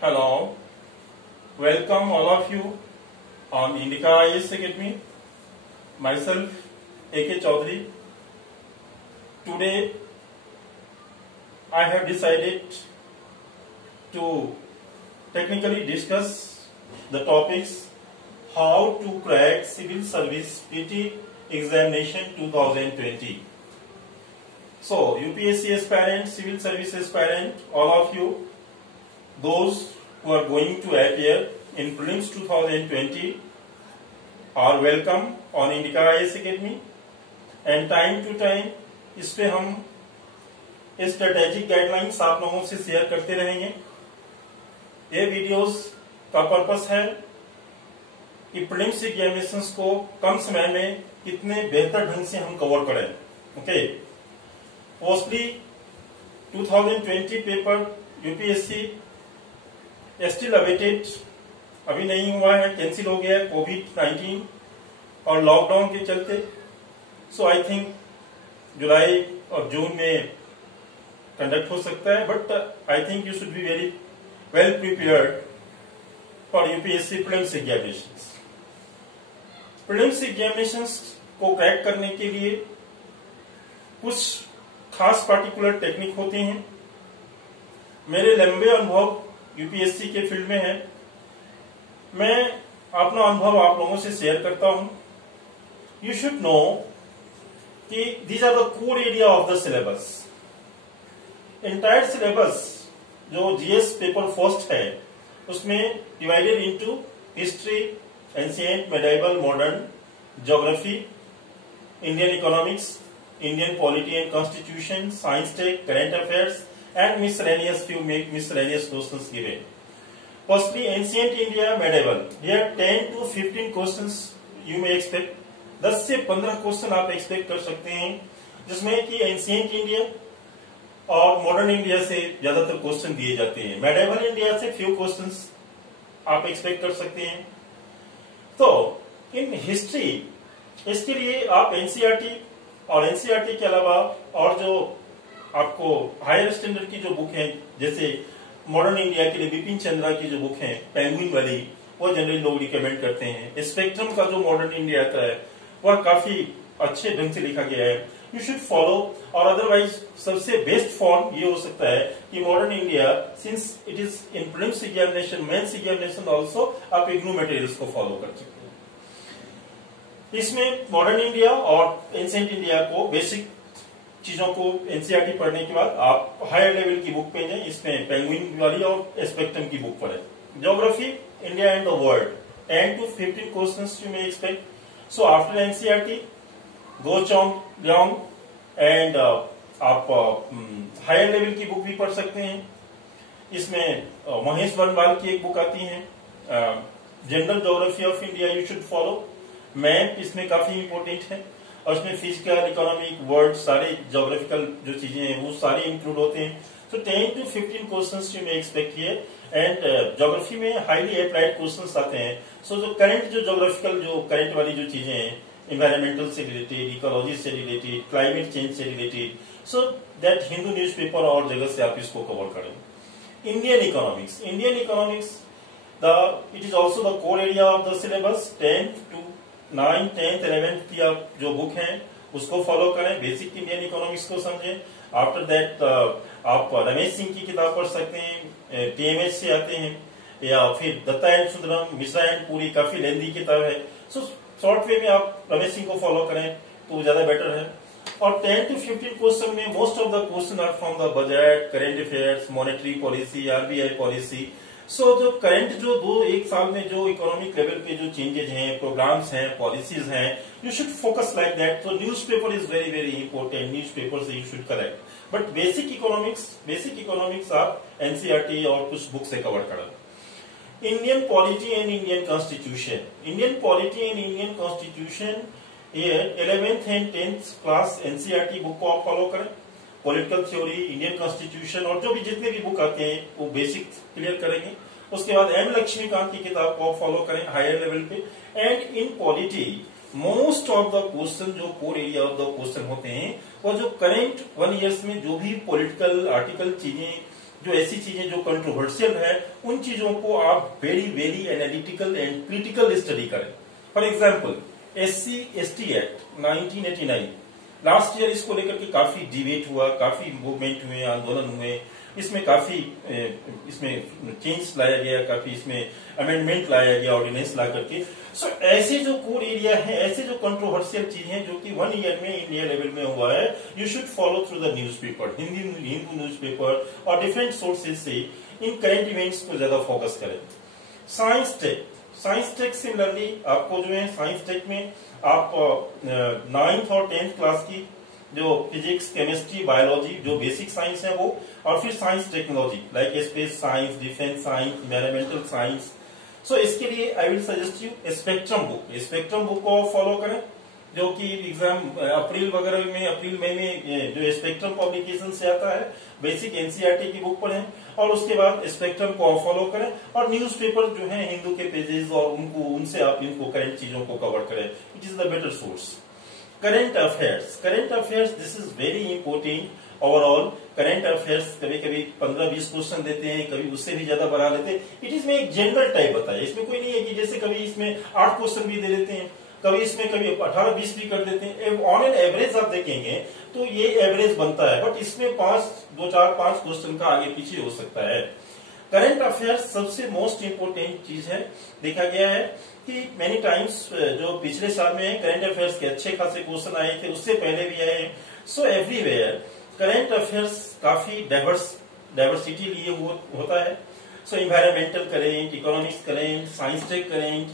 Hello, welcome all of you on Indica IAS Academy. Myself, A.K. Chaudhary. Today, I have decided to technically discuss the topics how to crack Civil Service PT Examination 2020. So, UPSC aspirant, Civil Service aspirant, all of you, those who are going to appear in Prelims 2020 are welcome on Indica IAS Academy and time to time इस पे हम strategic guidelines आप लोगों से share करते रहेंगे। ये videos का पर्पस है कि प्रीलिम्स एग्जामिनेशंस को कम समय में कितने बेहतर ढंग से हम कवर करें। Okay, mostly 2020 paper UPSC still awaited, अभी नहीं हुआ है, कैंसिल हो गया है कोविड-19 और लॉकडाउन के चलते। सो आई थिंक जुलाई और जून में कंडक्ट हो सकता है, but I think you should be very well prepared for UPSC prelims examinations. Prelims examinations को क्रैक करने के लिए कुछ खास पार्टिकुलर टेक्निक होती हैं। मेरे लंबे अनुभव यूपीएससी के फील्ड में है, मैं अपना अनुभव आप लोगों से शेयर करता हूं। यू शुड नो कि these are the core area of the syllabus. Entire syllabus जो जीएस पेपर फर्स्ट है उसमें divided into history, ancient, medieval, modern, geography, Indian economics, Indian polity and constitution, science tech, current affairs and miscellaneous few miscellaneous questions given. Firstly, ancient India, medieval. Here 10 to 15 questions you may expect. 10 से 15 question आप expect कर सकते हैं, जिसमें कि ancient India और modern India से ज्यादातर क्वेश्चन दिए जाते हैं। मेडिवल इंडिया से फ्यू क्वेश्चंस आप एक्सपेक्ट कर सकते हैं। तो इन हिस्ट्री, इसके लिए आप एनसीईआरटी और एनसीईआरटी के अलावा और जो आपको हायर स्टैंडर्ड की जो बुक है, जैसे मॉडर्न इंडिया के लिए बिपिन चंद्रा की जो बुक है पेंगुइन वाली, वो जनरली लोग रिकमेंड करते हैं। स्पेक्ट्रम का जो मॉडर्न इंडिया आता है वह काफी अच्छे ढंग से लिखा गया है, यू शुड फॉलो। और अदरवाइज सबसे बेस्ट फॉर्म ये हो सकता है कि modern India, since it is in prelims examination, mains examination also, आप इग्नू मटेरियल्स को फॉलो कर सकते हैं। इसमें मॉडर्न इंडिया और एंशिएंट इंडिया को बेसिक चीजों को एनसीईआरटी पढ़ने के बाद आप हायर लेवल की बुक पे जाएं, इसमें पेंगुइन वाली और स्पेक्ट्रम की बुक पढ़ें। Geography, India and the world, 10 to 15 questions you may expect. So after NCERT go Cheng Leong and आप हायर लेवल की बुक भी पढ़ सकते हैं। इसमें महेश वर्णवाल की एक बुक आती है, general geography of India, you should follow. Map इसमें काफी इंपॉर्टेंट है और उसमें फिजिकल, इकोनॉमिक, वर्ल्ड, सारे ज्योग्राफिकल जो चीजें हैं वो सारे इंक्लूड होते हैं। सो 10 to 15 questions you may expect here. And geography में हाईली अप्लाइड क्वेश्चंस आते हैं। सो जो करंट, जो ज्योग्राफिकल, जो करंट वाली जो चीजें हैं, इन्वायरमेंटल से रिलेटेड, इकोलॉजी से रिलेटेड, क्लाइमेट चेंज से related, so that Hindu newspaper और जगह से आप इसको कवर करें। Indian economics, it is also the core area of the syllabus. 10th to 9th, 10th, 11th की आप जो बुक है उसको फॉलो करें, बेसिक इंडियन इकोनॉमिक्स को समझें। आफ्टर दैट आप रमेश सिंह की किताब पढ़ सकते हैं, टीएमएच से आते हैं, या फिर दत्ता एंड सुंदरम, मिश्रा एंड पुरी, काफी लेंदी किताब है। सो शॉर्ट वे में आप रमेश सिंह को फॉलो करें तो ज्यादा बेटर है। और 10 to 15 क्वेश्चन में most of the question are from the budget, current affairs, monetary policy, RBI policy. So जो करंट जो 2-1 साल में जो इकोनॉमिक लेवल के जो चेंजेस हैं, प्रोग्राम्स हैं, पॉलिसीज हैं, you should focus like that. तो newspaper is very very important, newspaper से you should collect. But basic economics आप एनसीईआरटी और कुछ बुक से कवर करें। Indian polity and Indian constitution, ये 11th and 10th class NCERT book को आप फॉलो करें। पॉलिटिकल थ्योरी, इंडियन कॉन्स्टिट्यूशन और जो भी जितने भी बुक आते हैं वो बेसिक क्लियर करेंगे। उसके बाद एम लक्ष्मीकांत की किताब को आप फॉलो करें हायर लेवल पे। And in polity most of the question, जो core area of the question होते हैं, और जो करेंट 1 ईयर्स में जो भी पॉलिटिकल आर्टिकल चीजें जो ऐसी चीजें जो कंट्रोवर्शियल है उन चीजों को आप very very analytical and critical study करें। For example SC/ST act 1989, last year इसको लेकर के काफी डिबेट हुआ, काफी मूवमेंट हुए, आंदोलन हुए, इसमें काफी इसमें चेंज लाया गया, काफी इसमें अमेंडमेंट लाया गया ऑर्डिनेंस ला करके। सो ऐसे जो कोर एरिया है, ऐसे जो कंट्रोवर्शियल चीजें हैं जो कि 1 ईयर में इंडिया लेवल में हुआ है, you should follow through the newspaper, Hindu newspaper और डिफरेंट सोर्सेज से इन करंट इवेंट्स को ज्यादा फोकस करें। साइंस टेक सिमिलरली आपको जो है साइंस टेक में आप 9th और 10th क्लास की जो फिजिक्स, केमिस्ट्री, बायोलॉजी जो बेसिक साइंस है वो, और फिर science technology like space science, defence science, environmental science. So इसके लिए I will suggest you spectrum book को फॉलो करें, जो कि एग्जाम अप्रैल वगैरह में, अप्रैल मई में जो स्पेक्ट्रम पब्लिकेशन से आता है, बेसिक एनसीईआरटी की बुक पढ़ें और उसके बाद स्पेक्ट्रम को फॉलो करें और न्यूज़पेपर जो है हिंदू के पेजेस और उनसे आप इनको करंट चीजों को कवर करें। It is the better source. Current affairs this is very important. Overall current affairs कभी कभी 15-20 क्वेश्चन देते हैं, कभी उससे भी ज्यादा बढ़ा लेते हैं। इट इज में एक जनरल टाइप बताया, इसमें कोई नहीं है कि जैसे कभी इसमें 8 क्वेश्चन भी दे देते हैं, कभी इसमें कभी 18-20 भी कर देते हैं। ऑन एन एवरेज आप देखेंगे तो ये एवरेज बनता है, बट इसमें 5 क्वेश्चन का आगे पीछे हो सकता है। करंट अफेयर्स सबसे मोस्ट इंपोर्टेंट चीज है। देखा गया है कि मेनी टाइम्स जो पिछले साल में करंट अफेयर्स के अच्छे खासे क्वेश्चन आए थे, उससे पहले भी आए। सो एवरीवेयर करंट अफेयर्स काफी डाइवर्सिटी लिए होता है। So environmental current, economics current, science tech current,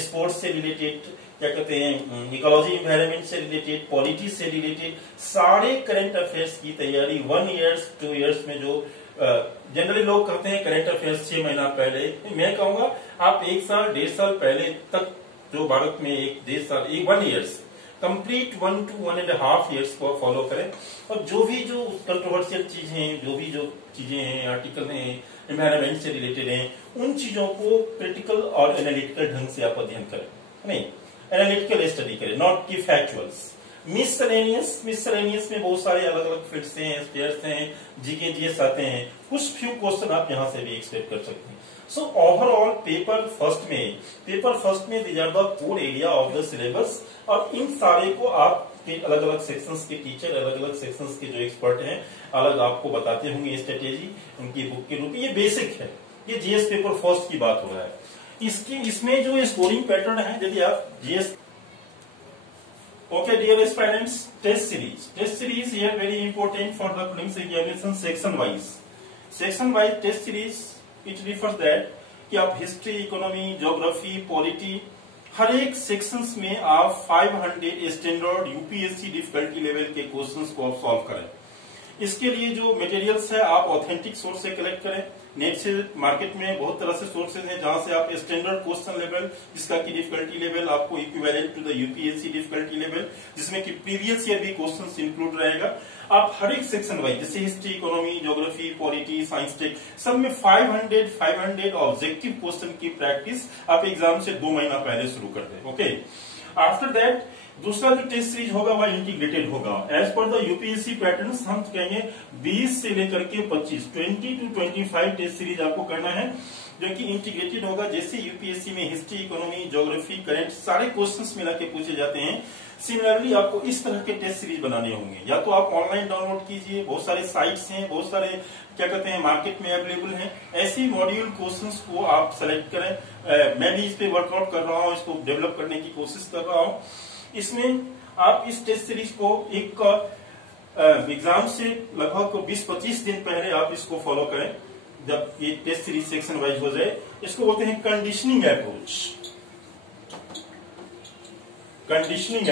sports से रिलेटेड, क्या कहते हैं, इकोलॉजी इन्वायरमेंट से रिलेटेड, पॉलिटी से रिलेटेड, सारे करंट अफेयर्स की तैयारी 1 ईयर्स 2 ईयर्स में जो जनरली लोग करते हैं करंट अफेयर्स 6 महीना पहले, मैं कहूंगा आप 1 साल 1.5 साल पहले तक जो भारत में 1 साल 1 ईयर्स कंप्लीट 1 to 1.5 ईयर्स को फॉलो करें और जो कंट्रोवर्शियल चीजें हैं, जो चीजें हैं, आर्टिकल हैं, एनवायरमेंट से रिलेटेड हैं, उन चीजों को क्रिटिकल और एनालिटिकल ढंग से आप अध्ययन करें। नहीं, एनालिटिकल स्टडी करें, नॉट की फैक्चुअल्स। मिससेलेनियस में बहुत सारे अलग अलग फिट्स हैं, स्पेयर्स हैं, जीके जीएस आते हैं, कुछ फ्यू क्वेश्चन आप यहां से भी एक्सपेक्ट कर सकते हैं। सो ओवरऑल पेपर फर्स्ट में these are the core area of the syllabus, और इन सारे को आप अलग अलग सेक्शंस के टीचर, अलग अलग सेक्शंस के जो एक्सपर्ट हैं, अलग आपको बताते होंगे स्ट्रेटेजी उनकी बुक के रूप में। ये बेसिक है, ये जीएस पेपर फर्स्ट की बात हो रहा है। इसमें जो स्कोरिंग पैटर्न है, यदि आप GS Okay, dear aspirants, test series here very important for the prelims examination section wise test series, it refers that कि आप हिस्ट्री, इकोनॉमी, ज्योग्राफी, पॉलिटी, हर एक सेक्शंस में आप 500 स्टैंडर्ड यूपीएससी डिफिकल्टी लेवल के questions को आप सॉल्व करें। इसके लिए जो मटेरियल्स है आप ऑथेंटिक सोर्स से कलेक्ट करें। नेट से, मार्केट में बहुत तरह से सोर्सेज हैं जहां से आप स्टैंडर्ड क्वेश्चन लेवल, जिसका की डिफिकल्टी लेवल आपको equivalent to the UPSC difficulty level, जिसमें कि प्रीवियस ईयर भी क्वेश्चंस इंक्लूड रहेगा। आप हर एक सेक्शन वाइज, जैसे history, economy, geography, polity, science tech, सब में 500 ऑब्जेक्टिव क्वेश्चन की प्रैक्टिस आप एग्जाम से 2 महीना पहले शुरू कर दें। ओके, आफ्टर दैट दूसरा जो टेस्ट सीरीज होगा वह इंटीग्रेटेड होगा। As per the UPSC pattern हम कहेंगे 20 से लेकर के 25, 20 to 25 टेस्ट सीरीज आपको करना है, जो कि इंटीग्रेटेड होगा। जैसे यूपीएससी में हिस्ट्री, इकोनॉमी, ज्योग्राफी, करंट सारे क्वेश्चंस मिला के पूछे जाते हैं, सिमिलरली आपको इस तरह के टेस्ट सीरीज बनाने होंगे। या तो आप ऑनलाइन डाउनलोड कीजिए, बहुत सारे साइट्स हैं, बहुत सारे क्या कहते हैं मार्केट में अवेलेबल हैं, ऐसी मॉड्यूल क्वेश्चंस को आप सेलेक्ट करें। मैं भी इस पे वर्कआउट कर रहा हूँ, इसको डेवलप करने की कोशिश कर रहा हूँ। इसमें आप इस टेस्ट सीरीज को एक एग्जाम से लगभग 20-25 दिन पहले आप इसको फॉलो करें। जब ये टेस्ट सीरीज सेक्शन वाइज हो जाए, इसको बोलते हैं कंडीशनिंग अप्रोच। कंडीशनिंग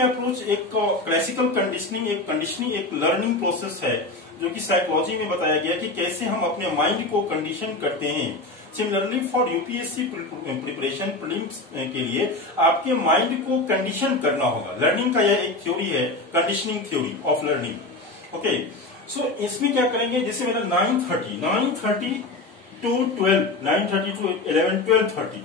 अप्रोच एक क्लासिकल कंडीशनिंग एक लर्निंग प्रोसेस है, जो कि साइकोलॉजी में बताया गया कि कैसे हम अपने माइंड को कंडीशन करते हैं। Similarly for UPSC preparation prelims के लिए आपके माइंड को कंडीशन करना होगा। लर्निंग का यह एक थ्योरी है, conditioning theory of learning. Okay, so इसमें क्या करेंगे, जैसे मेरा 9:30 to 11, 12:30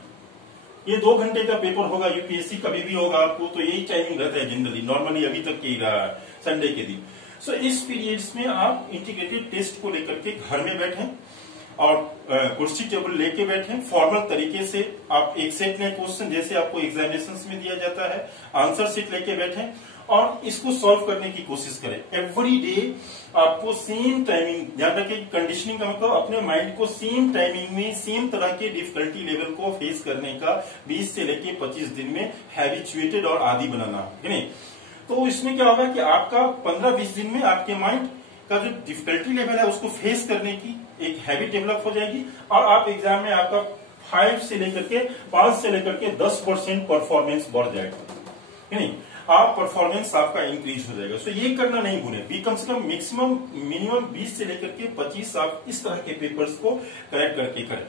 ये 2 घंटे का पेपर होगा, यूपीएससी कभी भी होगा आपको, तो यही टाइमिंग रहता है जनरली, नॉर्मली अभी तक यही रहा है संडे के दिन। सो इस पीरियड्स में आप इंटीग्रेटेड टेस्ट को लेकर के घर में बैठें और कुर्सी टेबल लेके बैठें, फॉर्मल तरीके से आप एक सेट में क्वेश्चन जैसे आपको एग्जामिनेशंस में दिया जाता है, आंसर शीट लेके बैठें और इसको सॉल्व करने की कोशिश करें। एवरी डे आपको सेम टाइमिंग, ध्यान रखें कंडीशनिंग का मतलब अपने माइंड को सेम टाइमिंग में सेम तरह के डिफिकल्टी लेवल को फेस करने का 20 से लेके 25 दिन में हैबिचुएटेड और आदी बनाना है नहीं। तो इसमें क्या होगा कि आपका 15-20 दिन में आपके माइंड का जो डिफिकल्टी लेवल है उसको फेस करने की एक हैबिट डेवलप हो जाएगी और आप एग्जाम में आपका 5 से लेकर के 10% परफॉर्मेंस बढ़ जाएगा, नहीं आप परफॉर्मेंस आपका इंक्रीज हो जाएगा। सो ये करना नहीं भूलें, भी कम से कम मिनिमम 20 से लेकर के 25 आप इस तरह के पेपर्स को करेक्ट करके करें।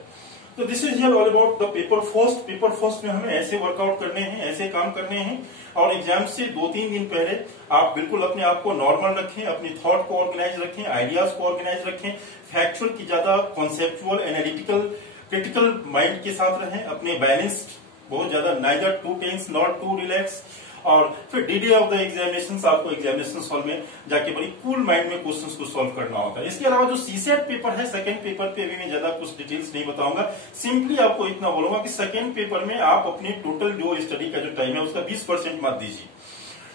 तो this is here all about the paper first. Paper first में हमें ऐसे वर्कआउट करने हैं, ऐसे काम करने हैं और एग्जाम से 2-3 दिन पहले आप बिल्कुल अपने आप को नॉर्मल रखें, अपनी थॉट को ऑर्गेनाइज रखें, आइडियाज को ऑर्गेनाइज रखें, फैक्चुअल की ज्यादा कॉन्सेप्चुअल एनालिटिकल क्रिटिकल माइंड के साथ रहें, अपने बैलेंस्ड बहुत ज्यादा neither too tense not too relax. और फिर डीडी ऑफ द एग्जामिनेशन, आपको एग्जामिनेशन हॉल में जाके बड़ी कूल माइंड में क्वेश्चंस को सॉल्व करना होता है। इसके अलावा जो सीसेट पेपर है, सेकंड पेपर पे अभी मैं ज्यादा कुछ डिटेल्स नहीं बताऊंगा, सिंपली आपको इतना बोलूंगा कि सेकंड पेपर में आप अपने टोटल जो स्टडी का जो टाइम है उसका 20% मत दीजिए,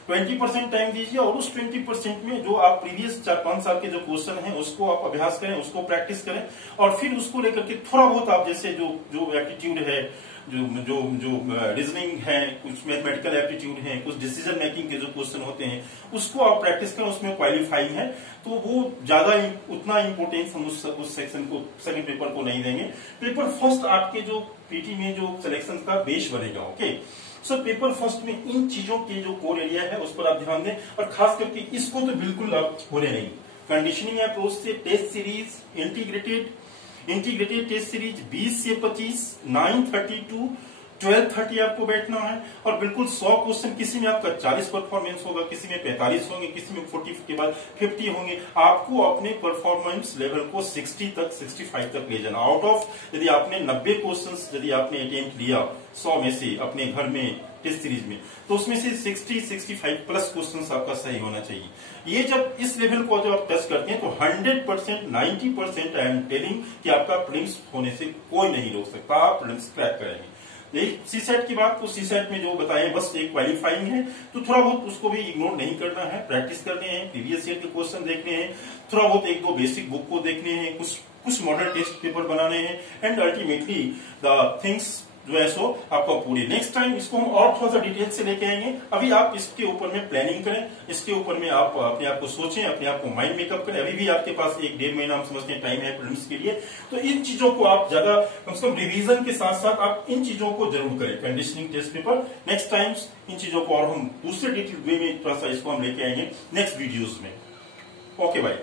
20% टाइम दीजिए और उस 20% में जो आप प्रीवियस 4-5 साल के जो क्वेश्चन हैं उसको आप अभ्यास करें, उसको प्रैक्टिस करें और फिर उसको लेकर के थोड़ा बहुत आप जैसे जो एप्टीट्यूड है, जो रीजनिंग है, कुछ मैथमेटिकल एप्टीट्यूड है, कुछ डिसीजन मेकिंग के जो क्वेश्चन होते हैं उसको आप प्रैक्टिस करें, उसमें क्वालिफाइंग है तो वो ज्यादा उतना इम्पोर्टेंस हम उस सेक्शन को सेकंड पेपर को नहीं देंगे। पेपर फर्स्ट आपके जो पीटी में जो सिलेक्शन का बेस बनेगा। ओके, सो पेपर फर्स्ट में इन चीजों के जो कोर एरिया है उस पर आप ध्यान दें और खास करके इसको तो बिल्कुल आप भूले नहीं। कंडीशनिंग अप्रोच से test series integrated test series 20 से 25, 9:30 to 12:30 आपको बैठना है और बिल्कुल 100 क्वेश्चन, किसी में आपका 40 परफॉर्मेंस होगा, किसी में 45 होंगे, किसी में 40 के बाद 50 होंगे। आपको अपने परफॉर्मेंस लेवल को 60 तक 65 तक ले जाना। आउट ऑफ यदि आपने 90 क्वेश्चन यदि आपने अटेम्प्ट लिया 100 में से अपने घर में टेस्ट सीरीज में, तो उसमें से 60-65 प्लस क्वेश्चंस आपका सही होना चाहिए। ये जब इस लेवल को जब आप टच करते हैं तो 100%, 90% आई एम टेलिंग कि आपका प्रीलिम्स होने से कोई नहीं रोक सकता, आप प्रीलिम्स क्रैक करेंगे। यही सीसेट की बात, तो सीसेट में जो बताए बस एक क्वालिफाइंग है, तो थोड़ा बहुत उसको भी इग्नोर नहीं करना है, प्रैक्टिस करने हैं, प्रीवियस ईयर के क्वेश्चन देखने हैं, थोड़ा बहुत 1-2 बेसिक बुक को देखने हैं, कुछ मॉडल टेस्ट पेपर बनाने हैं एंड अल्टीमेटली द थिंग्स जो है सो आपको पूरी। नेक्स्ट टाइम इसको हम और थोड़ा सा डिटेल से लेके आएंगे। अभी आप इसके ऊपर में प्लानिंग करें, इसके ऊपर में आप अपने आप को सोचें, अपने आप को माइंड मेकअप करें। अभी भी आपके पास 1-1.5 महीना हम समझते हैं टाइम है प्रीलिम्स के लिए, तो इन चीजों को आप ज्यादा कम से कम रिवीजन के साथ साथ आप इन चीजों को जरूर करें। Conditioning test paper next times इन चीजों को और हम दूसरे डिटेल वे में थोड़ा सा इसको हम लेके आएंगे नेक्स्ट वीडियोज में। Okay bye.